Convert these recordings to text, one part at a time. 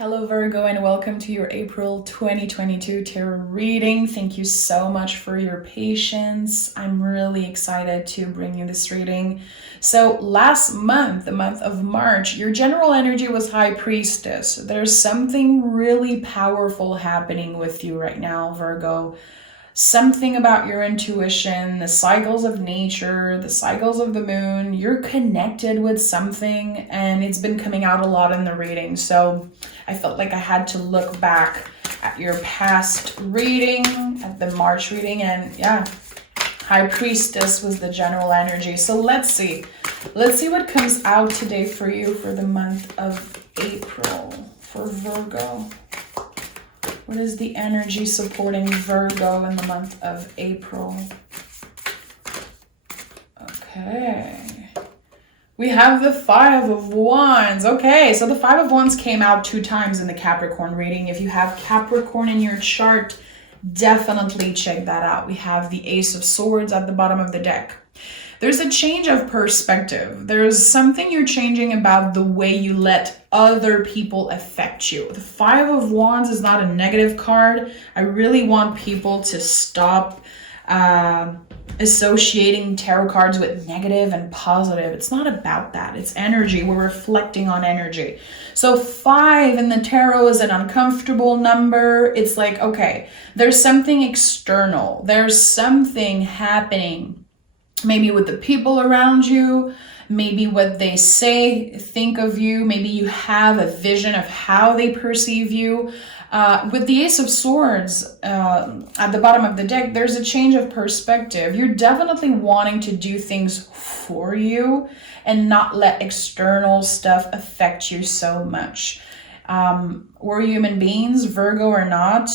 Hello Virgo and welcome to your April 2022 tarot reading. Thank you so much for your patience. I'm really excited to bring you this reading. So last month, the month of March, your general energy was High Priestess. There's something really powerful happening with you right now, Virgo. Something about your intuition, the cycles of nature, the cycles of the moon. You're connected with something and it's been coming out a lot in the reading. So I felt like I had to look back at your past reading, at the March reading, and yeah, High Priestess was the general energy. So let's see what comes out today for you for the month of April for Virgo. What is the energy supporting Virgo in the month of April? Okay. We have the Five of Wands. Okay, so the Five of Wands came out 2 times in the Capricorn reading. If you have Capricorn in your chart, definitely check that out. We have the Ace of Swords at the bottom of the deck. There's a change of perspective. There's something you're changing about the way you let other people affect you. The Five of Wands is not a negative card. I really want people to stop associating tarot cards with negative and positive. It's not about that. It's energy. We're reflecting on energy. So 5 in the tarot is an uncomfortable number. It's like, okay, there's something external. There's something happening. Maybe with the people around you, maybe what they say, think of you, maybe you have a vision of how they perceive you. With the Ace of Swords at the bottom of the deck, there's a change of perspective. You're definitely wanting to do things for you and not let external stuff affect you so much. We're human beings, Virgo or not.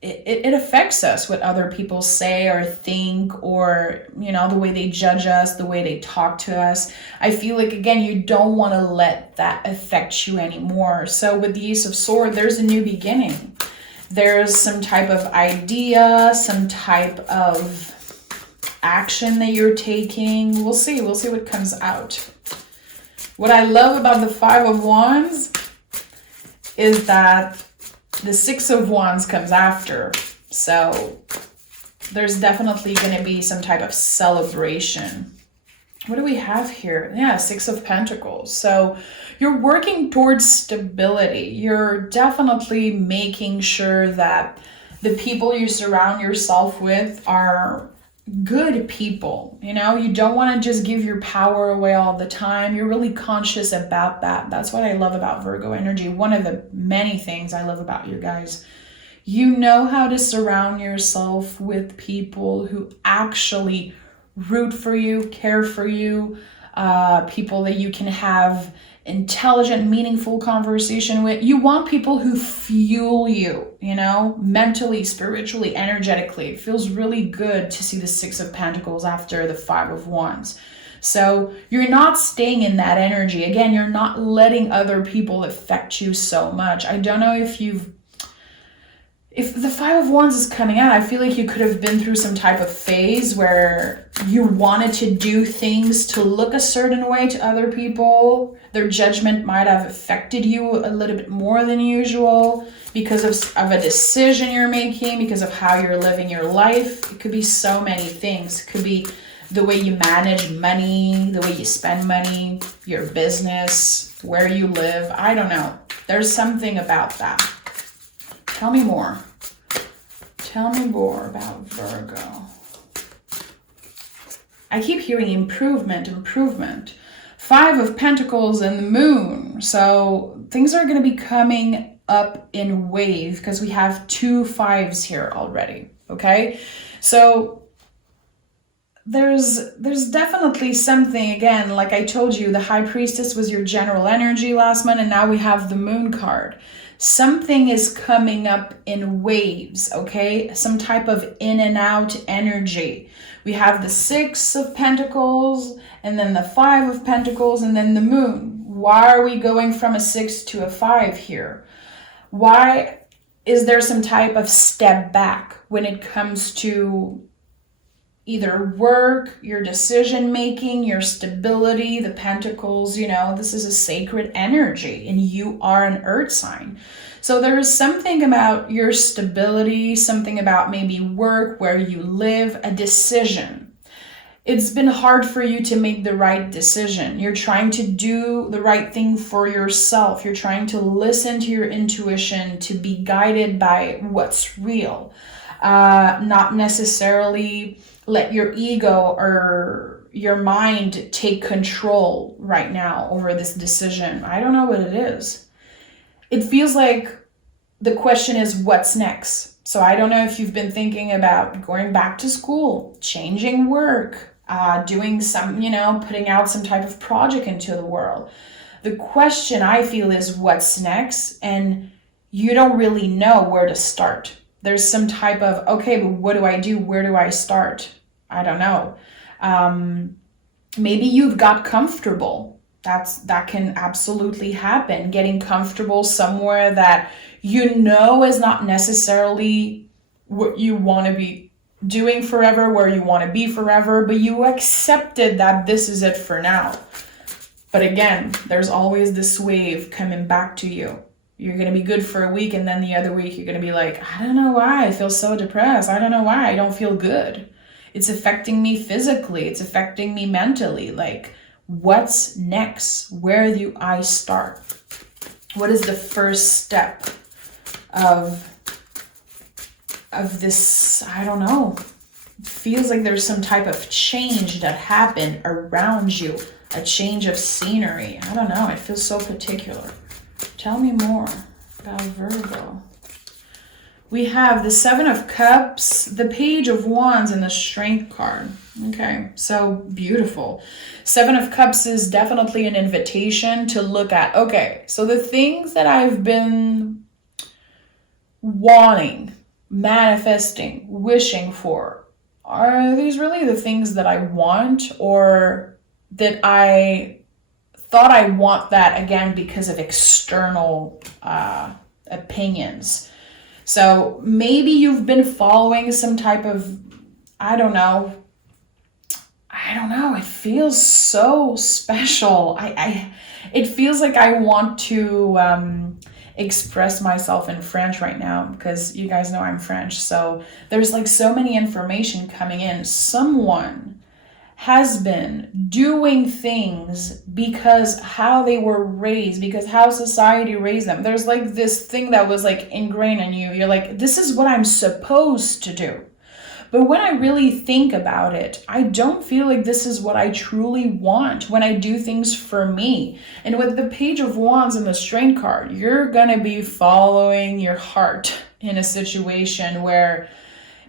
It affects us what other people say or think, or the way they judge us, the way they talk to us. I feel like, again, you don't want to let that affect you anymore. So with the Ace of Swords, there's a new beginning. There's some type of idea, some type of action that you're taking. We'll see what comes out. What I love about the Five of Wands is that the Six of Wands comes after. So there's definitely going to be some type of celebration. What do we have here? Yeah, Six of Pentacles. So you're working towards stability. You're definitely making sure that the people you surround yourself with are good people. You don't want to just give your power away all the time. You're really conscious about that. That's what I love about Virgo energy. One of the many things I love about you guys. You know how to surround yourself with people who actually root for you, care for you, people that you can have intelligent, meaningful conversation with. You want people who fuel you, mentally, spiritually, energetically. It feels really good to see the Six of Pentacles after the Five of Wands. So you're not staying in that energy. Again, you're not letting other people affect you so much. I don't know if the Five of Wands is coming out, I feel like you could have been through some type of phase where you wanted to do things to look a certain way to other people. Their judgment might have affected you a little bit more than usual because of a decision you're making, because of how you're living your life. It could be so many things. It could be the way you manage money, the way you spend money, your business, where you live. I don't know. There's something about that. Tell me more. Tell me more about Virgo. I keep hearing improvement. Five of Pentacles and the Moon. So things are going to be coming up in waves because we have 2 fives here already. Okay? So there's definitely something, again, like I told you, the High Priestess was your general energy last month, and now we have the Moon card. Something is coming up in waves, okay? Some type of in and out energy. We have the Six of Pentacles, and then the Five of Pentacles, and then the Moon. Why are we going from a 6 to a 5 here? Why is there some type of step back when it comes to either work, your decision making, your stability, the pentacles, this is a sacred energy and you are an earth sign. So there is something about your stability, something about maybe work, where you live, a decision. It's been hard for you to make the right decision. You're trying to do the right thing for yourself. You're trying to listen to your intuition, to be guided by what's real. Not necessarily let your ego or your mind take control right now over this decision. I don't know what it is. It feels like the question is, what's next? So I don't know if you've been thinking about going back to school, changing work, doing some, putting out some type of project into the world. The question I feel is what's next? And you don't really know where to start. There's some type of, okay, but what do I do? Where do I start? I don't know. Maybe you've got comfortable. That can absolutely happen. Getting comfortable somewhere that is not necessarily what you want to be doing forever, where you want to be forever, but you accepted that this is it for now. But again, there's always this wave coming back to you. You're going to be good for a week, and then the other week you're going to be like, I don't know why I feel so depressed. I don't know why I don't feel good. It's affecting me physically. It's affecting me mentally. Like, what's next? Where do I start? What is the first step of this? I don't know. It feels like there's some type of change that happened around you, a change of scenery. I don't know. It feels so particular. Tell me more about Virgo. We have the Seven of Cups, the Page of Wands, and the Strength card. Okay, so beautiful. Seven of Cups is definitely an invitation to look at, okay, so the things that I've been wanting, manifesting, wishing for, are these really the things that I want, or that I thought I want that again because of external opinions? So maybe you've been following some type of, I don't know. It feels so special. It feels like I want to express myself in French right now, because you guys know I'm French. So there's like so many information coming in. Someone has been doing things because how they were raised, because how society raised them. There's like this thing that was like ingrained in you. You're like, this is what I'm supposed to do. But when I really think about it, I don't feel like this is what I truly want when I do things for me. And with the Page of Wands and the Strength card, you're going to be following your heart in a situation where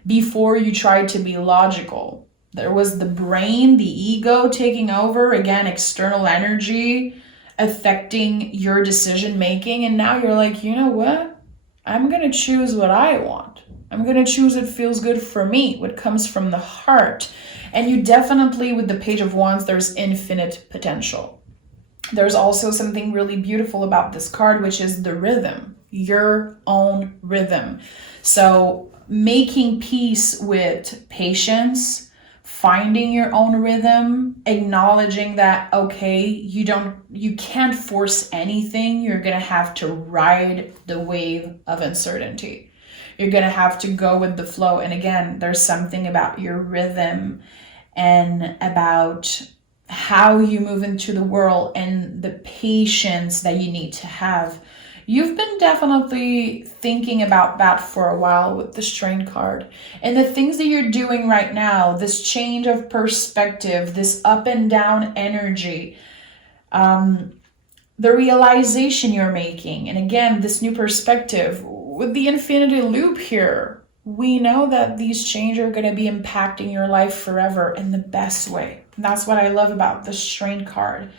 before you tried to be logical, there was the brain, the ego taking over, again, external energy affecting your decision making. And now you're like, you know what? I'm going to choose what I want. I'm going to choose what feels good for me, what comes from the heart. And you definitely, with the Page of Wands, there's infinite potential. There's also something really beautiful about this card, which is the rhythm, your own rhythm. So making peace with patience, finding your own rhythm, acknowledging that, okay, you can't force anything. You're going to have to ride the wave of uncertainty. You're going to have to go with the flow. And again, there's something about your rhythm and about how you move into the world and the patience that you need to have. You've been definitely thinking about that for a while with the Strength card. And the things that you're doing right now, this change of perspective, this up and down energy, the realization you're making. And again, this new perspective with the infinity loop here, we know that these changes are going to be impacting your life forever in the best way. And that's what I love about the Strength card.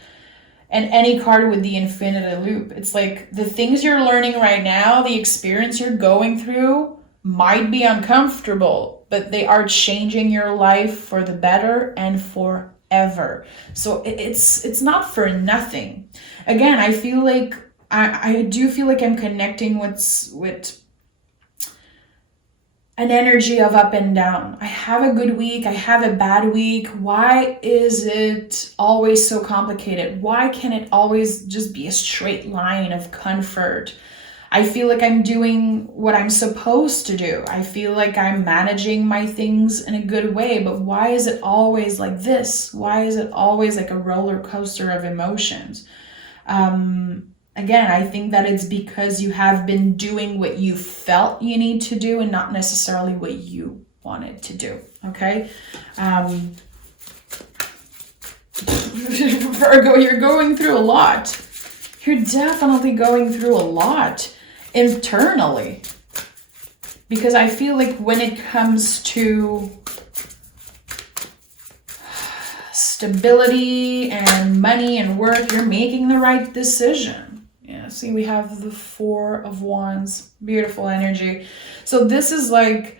And any card with the infinity loop, it's like the things you're learning right now, the experience you're going through might be uncomfortable, but they are changing your life for the better and forever. So it's not for nothing. Again, I feel like I do feel like I'm connecting with an energy of up and down. I have a good week, I have a bad week. Why is it always so complicated? Why can't it always just be a straight line of comfort? I feel like I'm doing what I'm supposed to do. I feel like I'm managing my things in a good way, but why is it always like this? Why is it always like a roller coaster of emotions? Again, I think that it's because you have been doing what you felt you need to do and not necessarily what you wanted to do, okay? Virgo, you're going through a lot. You're definitely going through a lot internally. Because I feel like when it comes to stability and money and work, you're making the right decision. Yeah, see, we have the Four of Wands, beautiful energy. So this is like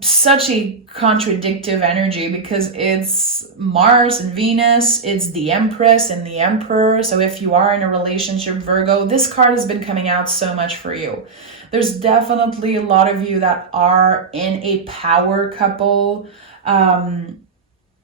such a contradictive energy because it's Mars and Venus, it's the Empress and the Emperor. So if you are in a relationship, Virgo, this card has been coming out so much for you. There's definitely a lot of you that are in a power couple,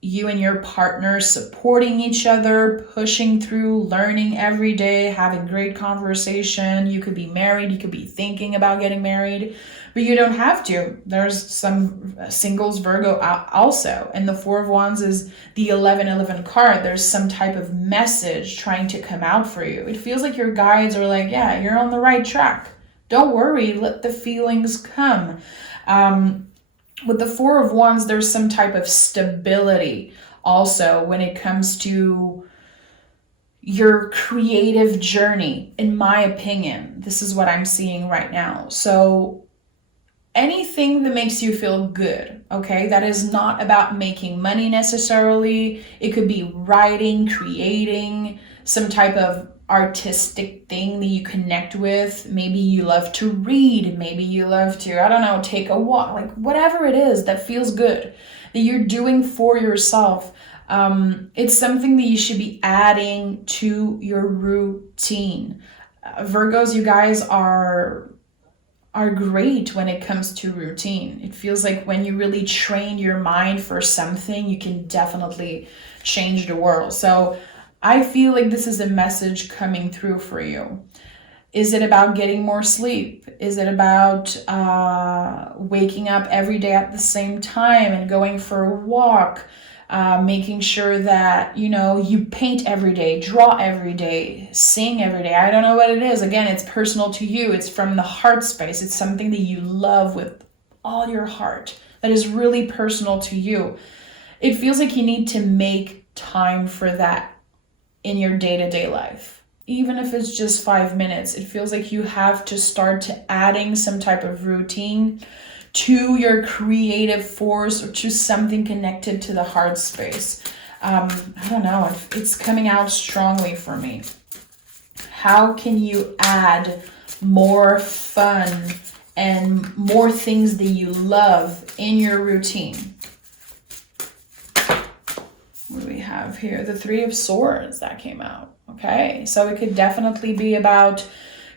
you and your partner supporting each other, pushing through, learning every day, having great conversation. You could be married, you could be thinking about getting married, but you don't have to. There's some singles Virgo also. And the Four of Wands is the 11-11 card. There's some type of message trying to come out for you. It feels like your guides are like, yeah, you're on the right track. Don't worry, let the feelings come. With the Four of Wands, there's some type of stability also when it comes to your creative journey, in my opinion. This is what I'm seeing right now. So anything that makes you feel good, okay? That is not about making money necessarily. It could be writing, creating, some type of artistic thing that you connect with. Maybe you love to read, maybe you love to, I don't know, take a walk, like whatever it is that feels good, that you're doing for yourself. It's something that you should be adding to your routine. Virgos, you guys are great when it comes to routine. It feels like when you really train your mind for something, you can definitely change the world. So I feel like this is a message coming through for you. Is it about getting more sleep? Is it about waking up every day at the same time and going for a walk? Making sure that, you paint every day, draw every day, sing every day. I don't know what it is. Again, it's personal to you. It's from the heart space. It's something that you love with all your heart. That is really personal to you. It feels like you need to make time for that in your day-to-day life. Even if it's just 5 minutes, it feels like you have to start to adding some type of routine to your creative force or to something connected to the heart space. I don't know, it's coming out strongly for me. How can you add more fun and more things that you love in your routine? What do we have here? The Three of Swords that came out. Okay, so it could definitely be about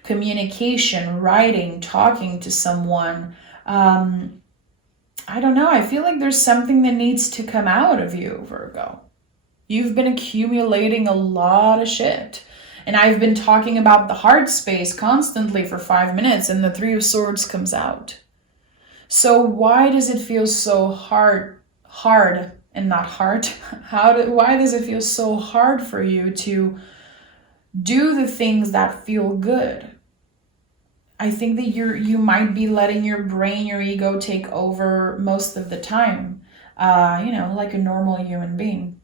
communication, writing, talking to someone. I don't know. I feel like there's something that needs to come out of you, Virgo. You've been accumulating a lot of shit. And I've been talking about the heart space constantly for 5 minutes and the Three of Swords comes out. So why does it feel so hard and not hard? Why does it feel so hard for you to do the things that feel good? I think that you might be letting your brain, your ego take over most of the time, like a normal human being.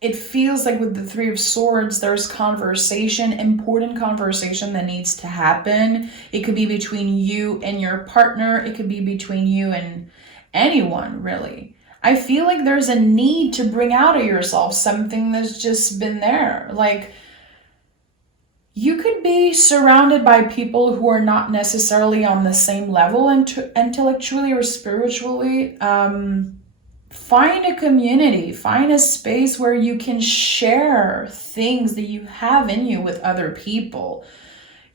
It feels like with the Three of Swords, there's conversation, important conversation that needs to happen. It could be between you and your partner. It could be between you and anyone, really. I feel like there's a need to bring out of yourself something that's just been there. Like, you could be surrounded by people who are not necessarily on the same level intellectually or spiritually. Find a community, find a space where you can share things that you have in you with other people.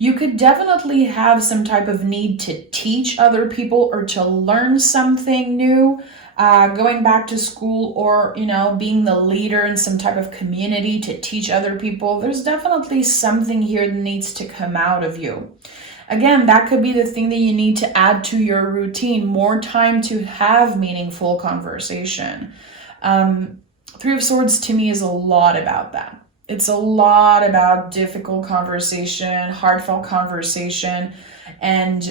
You could definitely have some type of need to teach other people or to learn something new, going back to school, or, being the leader in some type of community to teach other people. There's definitely something here that needs to come out of you. Again, that could be the thing that you need to add to your routine, more time to have meaningful conversation. Three of Swords to me is a lot about that. It's a lot about difficult conversation, heartfelt conversation, and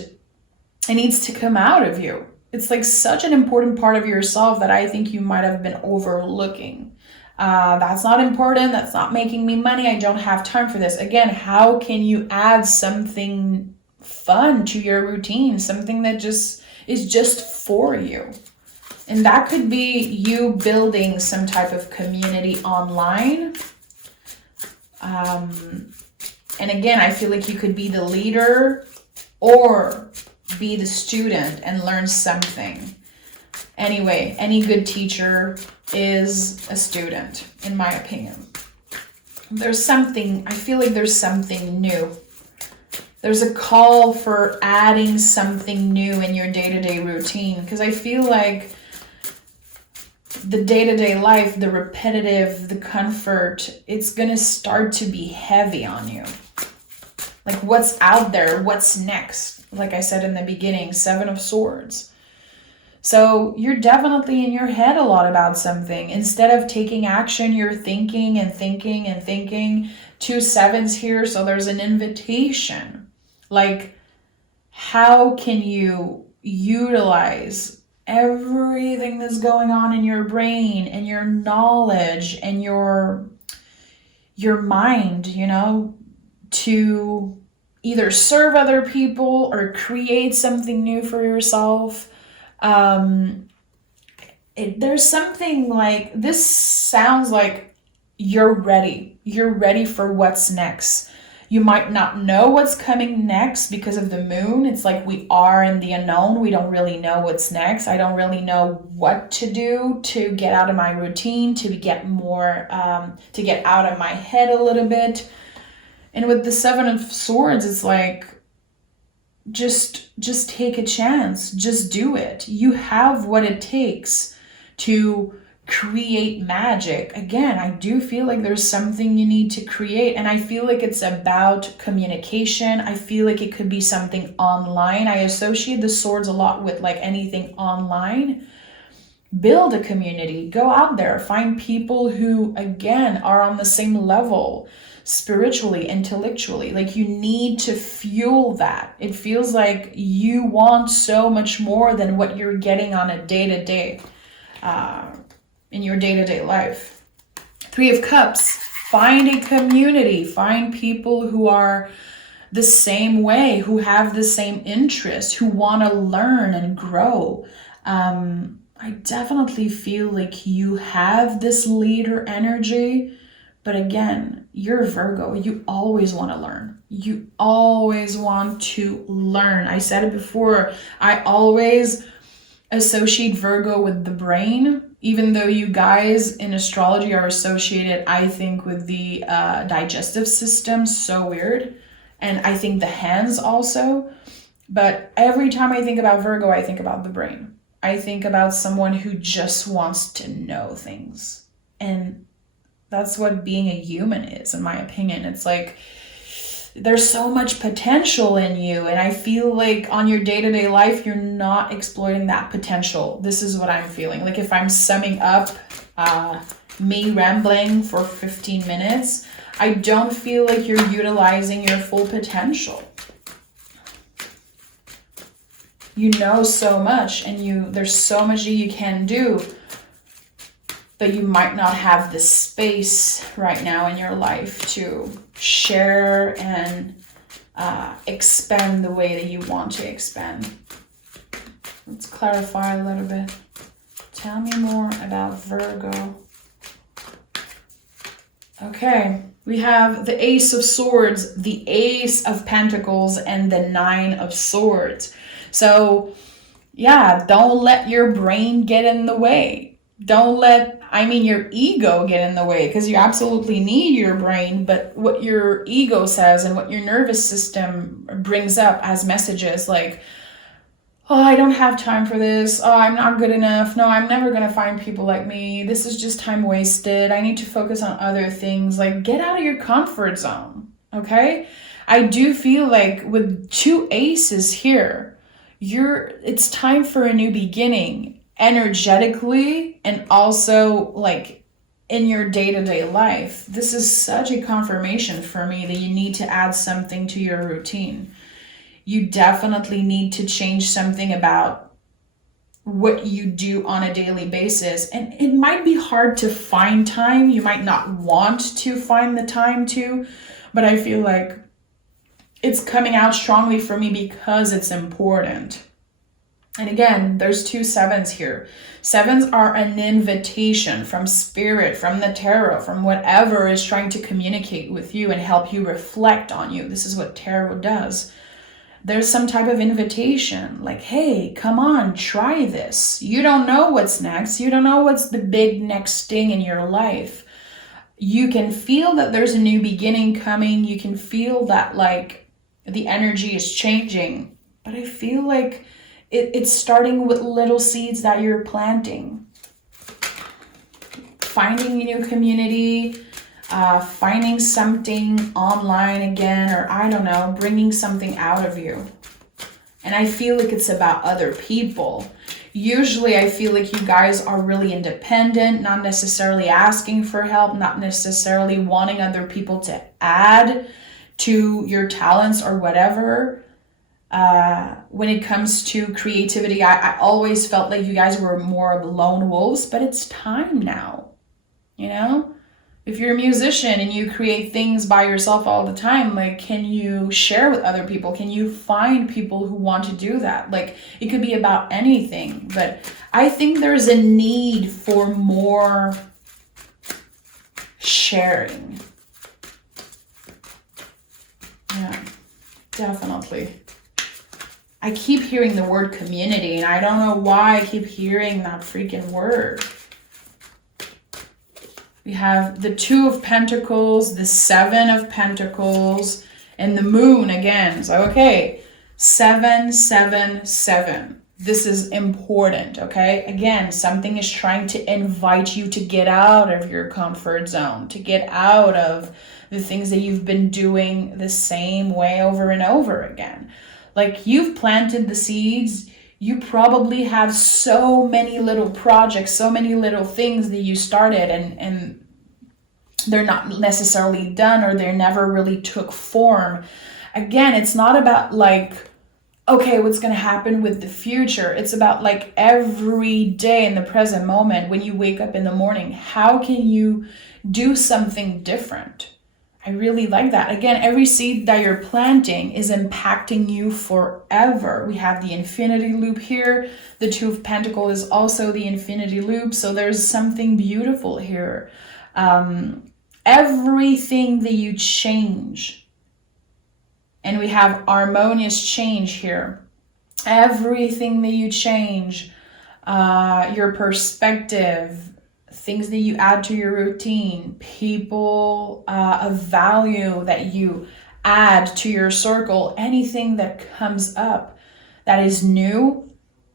it needs to come out of you. It's like such an important part of yourself that I think you might have been overlooking. That's not important. That's not making me money. I don't have time for this. Again, how can you add something fun to your routine? Something that just is just for you. And that could be you building some type of community online. And again, I feel like you could be the leader or be the student and learn something. Anyway, any good teacher is a student, in my opinion. I feel like there's something new. There's a call for adding something new in your day-to-day routine, because I feel like the day-to-day life, the repetitive, the comfort, it's gonna start to be heavy on you. Like, what's out there? What's next? Like I said in the beginning, Seven of Swords. So you're definitely in your head a lot about something. Instead of taking action, you're thinking and thinking and thinking. 2 sevens here, so there's an invitation. Like, how can you utilize everything that's going on in your brain and your knowledge and your mind, to either serve other people or create something new for yourself. There's something like, this sounds like you're ready. You're ready for what's next. You might not know what's coming next because of the moon. It's like we are in the unknown. We don't really know what's next. I don't really know what to do to get out of my routine, to get out of my head a little bit. And with the Seven of Swords, it's like, just take a chance. Just do it. You have what it takes to create magic. Again, I do feel like there's something you need to create, and I feel like it's about communication. I feel like it could be something online. I associate the swords a lot with like anything online. Build a community, go out there, find people who, again, are on the same level spiritually, intellectually. Like, you need to fuel that. It feels like you want so much more than what you're getting on a day-to-day in your day-to-day life. 3 of Cups, find a community, find people who are the same way, who have the same interests, who want to learn and grow. I definitely feel like you have this leader energy, but again, you're Virgo. You always want to learn. You always want to learn. I said it before, I always associate Virgo with the brain, even though you guys in astrology are associated, I think, with the digestive system. So weird. And I think the hands also. But every time I think about Virgo, I think about the brain. I think about someone who just wants to know things. And that's what being a human is, in my opinion. It's like, there's so much potential in you, and I feel like on your day-to-day life, you're not exploiting that potential. This is what I'm feeling. Like, if I'm summing up me rambling for 15 minutes, I don't feel like you're utilizing your full potential. You know so much, and there's so much that you can do, but you might not have the space right now in your life to share and expand the way that you want to expand. Let's clarify a little bit. Tell me more about Virgo. Okay, we have the Ace of Swords, the Ace of Pentacles, and the Nine of Swords. So yeah, don't let your brain get in the way. Don't let, I mean, your ego get in the way, because you absolutely need your brain, but what your ego says and what your nervous system brings up as messages like, oh, I don't have time for this. Oh, I'm not good enough. No, I'm never going to find people like me. This is just time wasted. I need to focus on other things. Like, get out of your comfort zone, okay? I do feel like with 2 aces here, it's time for a new beginning energetically and also like in your day-to-day life. This is such a confirmation for me that you need to add something to your routine. You definitely need to change something about what you do on a daily basis. And it might be hard to find time. You might not want to find the time to, but I feel like it's coming out strongly for me because it's important. And again, there's 2 sevens here. Sevens are an invitation from spirit, from the tarot, from whatever is trying to communicate with you and help you reflect on you. This is what tarot does. There's some type of invitation like, hey, come on, try this. You don't know what's next. You don't know what's the big next thing in your life. You can feel that there's a new beginning coming. You can feel that like the energy is changing. But I feel like it's starting with little seeds that you're planting. Finding a new community, finding something online again, or I don't know, bringing something out of you. And I feel like it's about other people. Usually I feel like you guys are really independent, not necessarily asking for help, not necessarily wanting other people to add to your talents or whatever. When it comes to creativity, I always felt like you guys were more of lone wolves, but it's time now, you know? If you're a musician and you create things by yourself all the time, like, can you share with other people? Can you find people who want to do that? Like, it could be about anything, but I think there's a need for more sharing. Yeah, definitely. I keep hearing the word community, and I don't know why I keep hearing that freaking word. We have the 2 of Pentacles, the 7 of Pentacles, and the Moon again. So, okay, 7, 7, 7. This is important, okay? Again, something is trying to invite you to get out of your comfort zone, to get out of the things that you've been doing the same way over and over again. Like, you've planted the seeds. You probably have so many little projects, so many little things that you started and they're not necessarily done, or they never really took form. Again, it's not about like, okay, what's going to happen with the future. It's about like every day in the present moment, when you wake up in the morning, how can you do something different? I really like that. Again, every seed that you're planting is impacting you forever. We have the infinity loop here. The 2 of Pentacles is also the infinity loop. So there's something beautiful here. Everything that you change, and we have harmonious change here. Everything that you change, your perspective, things that you add to your routine, people of value that you add to your circle, anything that comes up that is new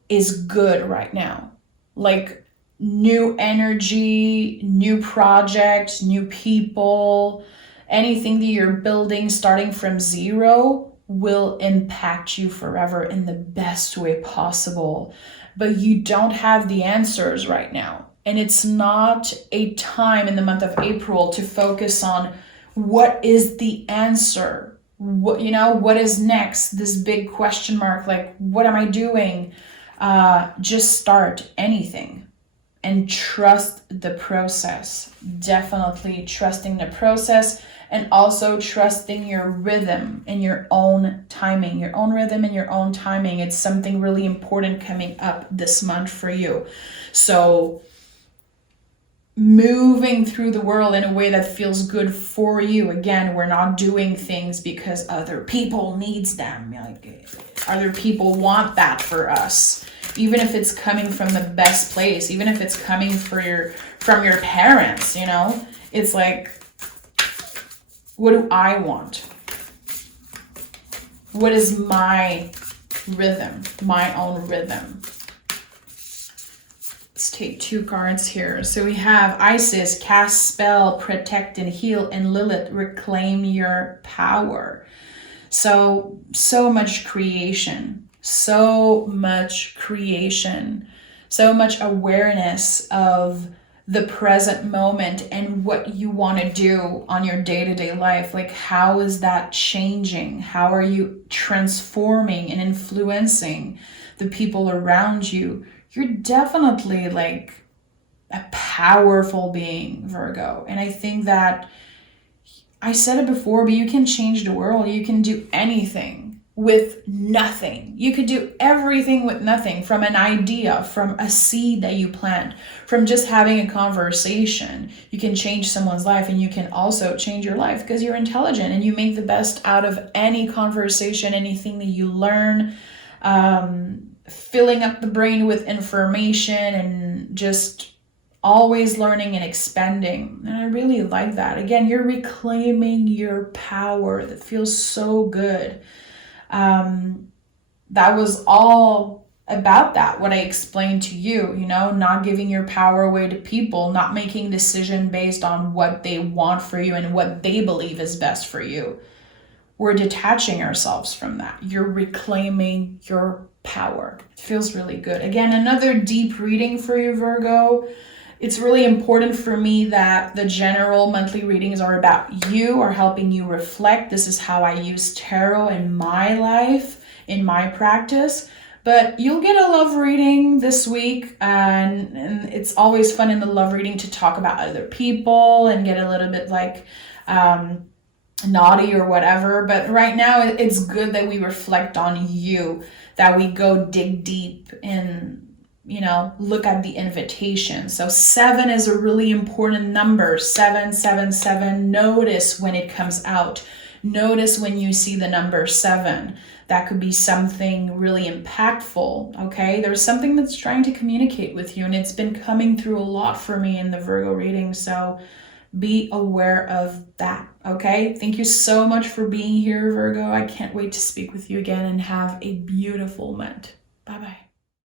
is good right now. Like new energy, new projects, new people, anything that you're building starting from zero will impact you forever in the best way possible. But you don't have the answers right now. And it's not a time in the month of April to focus on what is the answer. What is next? This big question mark, like, what am I doing? Just start anything and trust the process. Definitely trusting the process, and also trusting your rhythm and your own timing, your own rhythm and your own timing. It's something really important coming up this month for you. So moving through the world in a way that feels good for you. Again, we're not doing things because other people needs them. Like other people want that for us. Even if it's coming from the best place, even if it's coming from your parents, you know, it's like, what do I want? What is my rhythm, my own rhythm? Let's take 2 cards here. So we have Isis, cast spell, protect and heal, and Lilith, reclaim your power. So much creation, so much awareness of the present moment and what you want to do on your day-to-day life. Like, how is that changing? How are you transforming and influencing the people around you? You're definitely like a powerful being, Virgo. And I think that, I said it before, but you can change the world. You can do anything with nothing. You could do everything with nothing, from an idea, from a seed that you plant, from just having a conversation. You can change someone's life, and you can also change your life because you're intelligent and you make the best out of any conversation, anything that you learn, filling up the brain with information and just always learning and expanding. And I really like that. Again, you're reclaiming your power. That feels so good. That was all about that, what I explained to you, you know, not giving your power away to people, not making decision based on what they want for you and what they believe is best for you. We're detaching ourselves from that. You're reclaiming your power. It feels really good. Again, another deep reading for you, Virgo. It's really important for me that the general monthly readings are about you, are helping you reflect. This is how I use tarot in my life, in my practice. But you'll get a love reading this week, and it's always fun in the love reading to talk about other people and get a little bit like naughty or whatever. But right now it's good that we reflect on you, that we go dig deep and, you know, look at the invitation. So 7 is a really important number. 777. Notice when it comes out. Notice when you see the number 7. That could be something really impactful, okay? There's something that's trying to communicate with you, and it's been coming through a lot for me in the Virgo reading, so be aware of that, okay? Thank you so much for being here, Virgo. I can't wait to speak with you again, and have a beautiful month. Bye-bye.